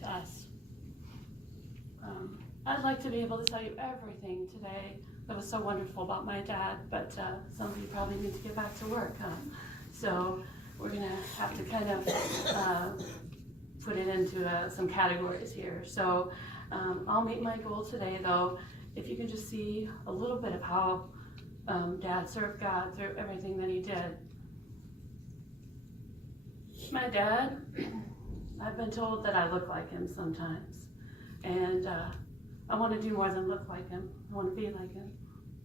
to us. I'd like to be able to tell you everything today that was so wonderful about my dad, but some of you probably need to get back to work, huh? So we're gonna have to kind of put it into some categories here. So I'll meet my goal today, though. If you can just see a little bit of how Dad served God through everything that he did. My dad, I've been told that I look like him sometimes, and I want to do more than look like him. I want to be like him.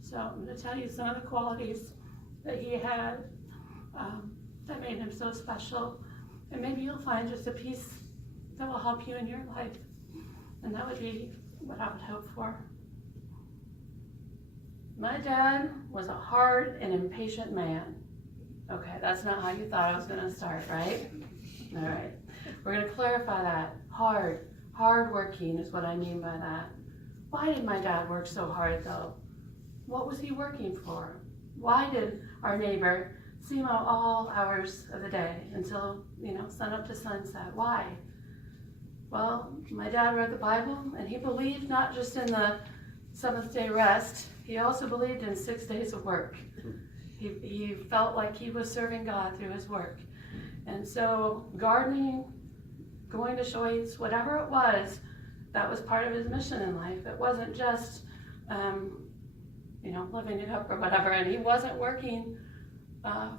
So I'm going to tell you some of the qualities that he had that made him so special, and maybe you'll find just a piece that will help you in your life, and that would be what I would hope for. My dad was a hard and impatient man. Okay, that's not how you thought I was going to start, right? All right, we're going to clarify that. Hard-working is what I mean by that. Why did my dad work so hard, though? What was he working for? Why did our neighbor see him out all hours of the day until, sun up to sunset? Why? Well, my dad read the Bible, and he believed not just in the seventh-day rest, he also believed in 6 days of work. He felt like he was serving God through his work. And so gardening, going to Shoits, whatever it was, that was part of his mission in life. It wasn't just, living it up or whatever. And he wasn't working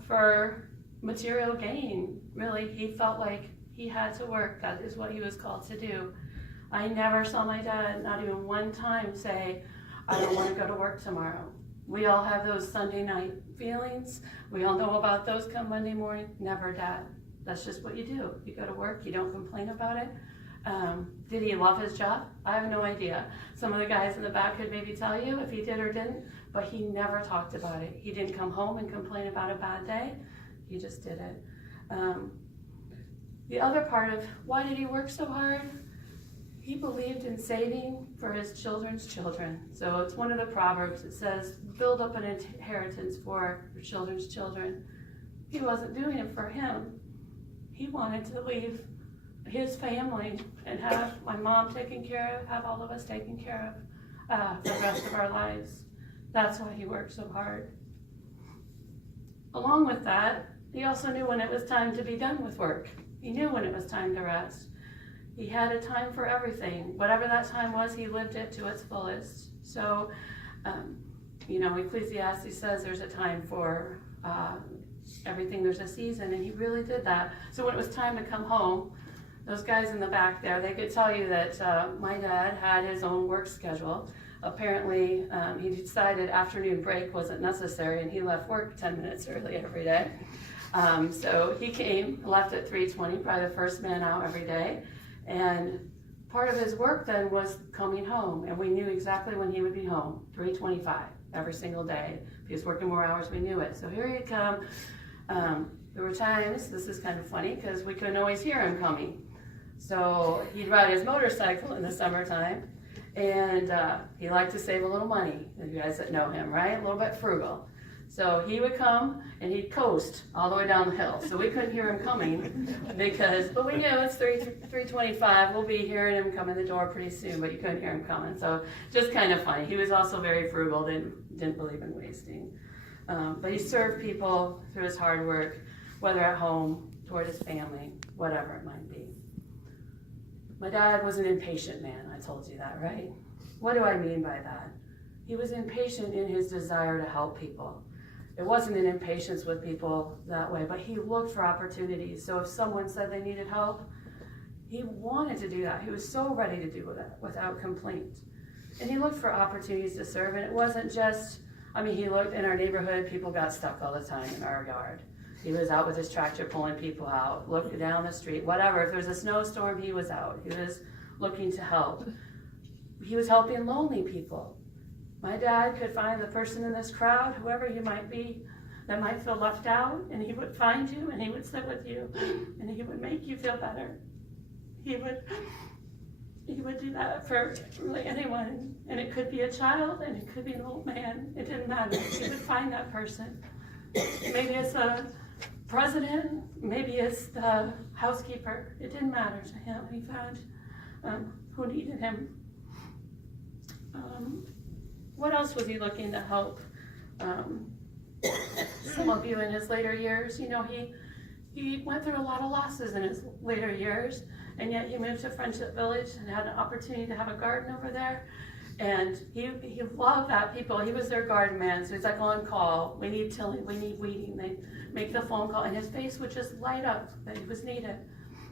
for material gain. Really, he felt like he had to work. That is what he was called to do. I never saw my dad, not even one time, say, I don't want to go to work tomorrow. We all have those Sunday night feelings. We all know about those come Monday morning. Never, Dad. That's just what you do. You go to work, you don't complain about it. Did he love his job? I have no idea. Some of the guys in the back could maybe tell you if he did or didn't, but he never talked about it. He didn't come home and complain about a bad day. He just did it. The other part of why did he work so hard? He believed in saving for his children's children. So it's one of the Proverbs. It says, build up an inheritance for your children's children. He wasn't doing it for him. He wanted to leave his family and have my mom taken care of, have all of us taken care of for the rest of our lives. That's why he worked so hard. Along with that, he also knew when it was time to be done with work. He knew when it was time to rest. He had a time for everything. Whatever that time was, he lived it to its fullest. So, Ecclesiastes says there's a time for everything. There's a season, and he really did that. So when it was time to come home, those guys in the back there, they could tell you that my dad had his own work schedule. Apparently, he decided afternoon break wasn't necessary, and he left work 10 minutes early every day. So he came, left at 3:20, probably the first man out every day. And part of his work then was coming home, and we knew exactly when he would be home, 3:25 every single day. If he was working more hours, we knew it. So here he'd come. There were times, this is kind of funny, because we couldn't always hear him coming. So he'd ride his motorcycle in the summertime, and he liked to save a little money. You guys that know him, right? A little bit frugal. So he would come and he'd coast all the way down the hill. So we couldn't hear him coming but we knew it's 3:25. We'll be hearing him come in the door pretty soon, but you couldn't hear him coming. So just kind of funny. He was also very frugal, didn't believe in wasting. But he served people through his hard work, whether at home, toward his family, whatever it might be. My dad was an impatient man. I told you that, right? What do I mean by that? He was impatient in his desire to help people. It wasn't an impatience with people that way, but he looked for opportunities. So if someone said they needed help, he wanted to do that. He was so ready to do that without complaint. And he looked for opportunities to serve. And it wasn't just, he looked in our neighborhood, people got stuck all the time in our yard. He was out with his tractor pulling people out, looking down the street, whatever. If there was a snowstorm, he was out. He was looking to help. He was helping lonely people. My dad could find the person in this crowd, whoever you might be, that might feel left out, and he would find you, and he would sit with you, and he would make you feel better. He would do that for really anyone, and it could be a child, and it could be an old man. It didn't matter. He would find that person. Maybe it's a president, maybe it's the housekeeper. It didn't matter to him. He found who needed him. What else was he looking to help? Some of you in his later years, you know, he went through a lot of losses in his later years, and yet he moved to Friendship Village and had an opportunity to have a garden over there. And he loved that people. He was their garden man, so he's like on call. We need tilling, we need weeding. They make the phone call, and his face would just light up that he was needed.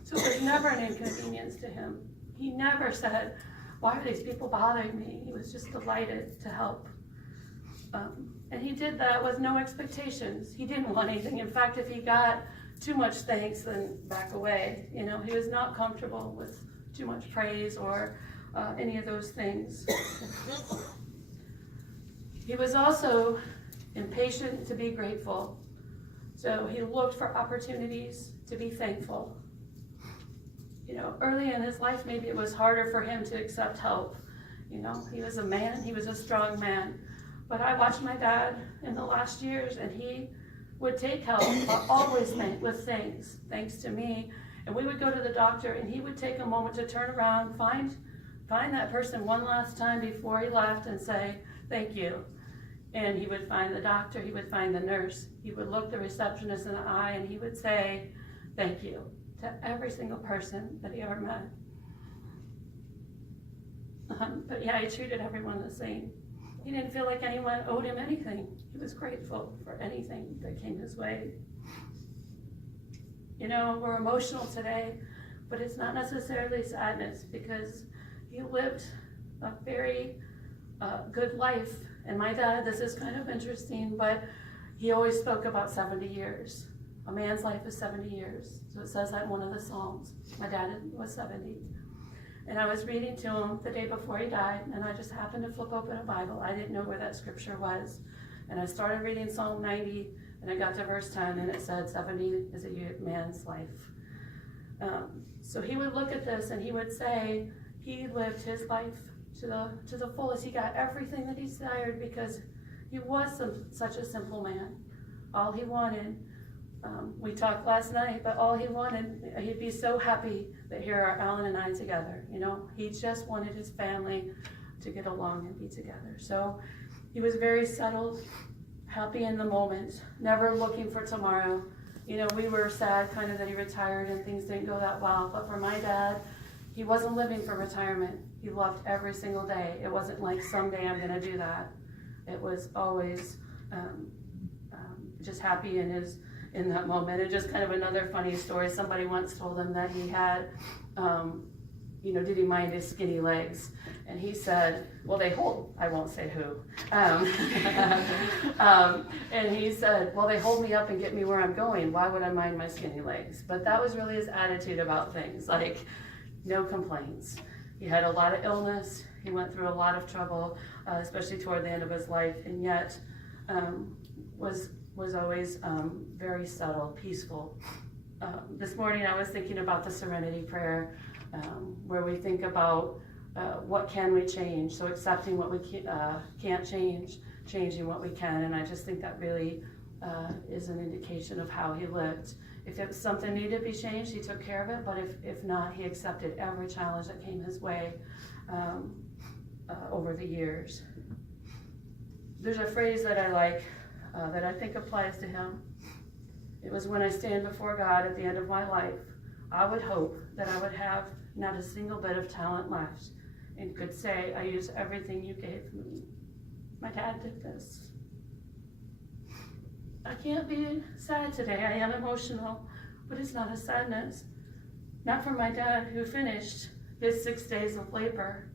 So it was never an inconvenience to him. He never said, "Why are these people bothering me?" He was just delighted to help. And he did that with no expectations. He didn't want anything. In fact, if he got too much thanks, then back away. You know, he was not comfortable with too much praise or any of those things. He was also impatient to be grateful. So he looked for opportunities to be thankful. You know, early in his life, maybe it was harder for him to accept help. You know, he was a man, he was a strong man. But I watched my dad in the last years, and he would take help, always with things, thanks to me. And we would go to the doctor, and he would take a moment to turn around, find that person one last time before he left and say, "Thank you." And he would find the doctor, he would find the nurse, he would look the receptionist in the eye, and he would say, "Thank you," to every single person that he ever met. But yeah, he treated everyone the same. He didn't feel like anyone owed him anything. He was grateful for anything that came his way. You know, we're emotional today, but it's not necessarily sadness, because he lived a very good life. And my dad, this is kind of interesting, but he always spoke about 70 years. A man's life is 70 years. So it says that in one of the Psalms. My dad was 70. And I was reading to him the day before he died, and I just happened to flip open a Bible. I didn't know where that scripture was. And I started reading Psalm 90, and I got to verse 10, and it said 70 is a man's life. So he would look at this, and he would say he lived his life to the fullest. He got everything that he desired, because he was such a simple man. All he wanted, we talked last night, but all he wanted, he'd be so happy that here are Alan and I together. You know, he just wanted his family to get along and be together. So he was very settled, happy in the moment, never looking for tomorrow. You know, we were sad kind of that he retired and things didn't go that well, but for my dad, he wasn't living for retirement. He loved every single day. It wasn't like someday I'm gonna do that. It was always just happy in that moment. And just kind of another funny story, somebody once told him that he had, you know, did he mind his skinny legs? And he said, well, they hold, I won't say who. And he said, well, they hold me up and get me where I'm going. Why would I mind my skinny legs? But that was really his attitude about things, like no complaints. He had a lot of illness. He went through a lot of trouble, especially toward the end of his life, and yet was always very settled, peaceful. This morning I was thinking about the Serenity Prayer, where we think about what can we change, so accepting what we can't change, changing what we can, and I just think that really is an indication of how he lived. If it was something needed to be changed, he took care of it, but if not, he accepted every challenge that came his way over the years. There's a phrase that I like that I think applies to him. It was, when I stand before God at the end of my life, I would hope that I would have not a single bit of talent left and could say, I used everything you gave me. My dad did this. I can't be sad today. I am emotional, but it's not a sadness. Not for my dad, who finished his 6 days of labor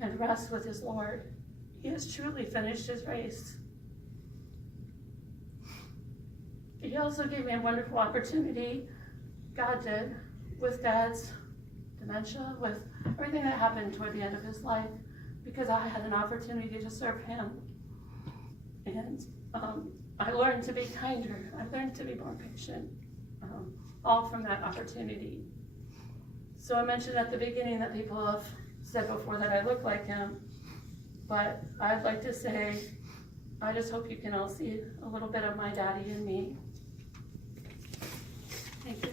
and rest with his Lord. He has truly finished his race. He also gave me a wonderful opportunity, God did, with Dad's dementia, with everything that happened toward the end of his life, because I had an opportunity to serve him. And I learned to be kinder. I learned to be more patient, all from that opportunity. So I mentioned at the beginning that people have said before that I look like him, but I'd like to say, I just hope you can all see a little bit of my daddy in me. Thank you.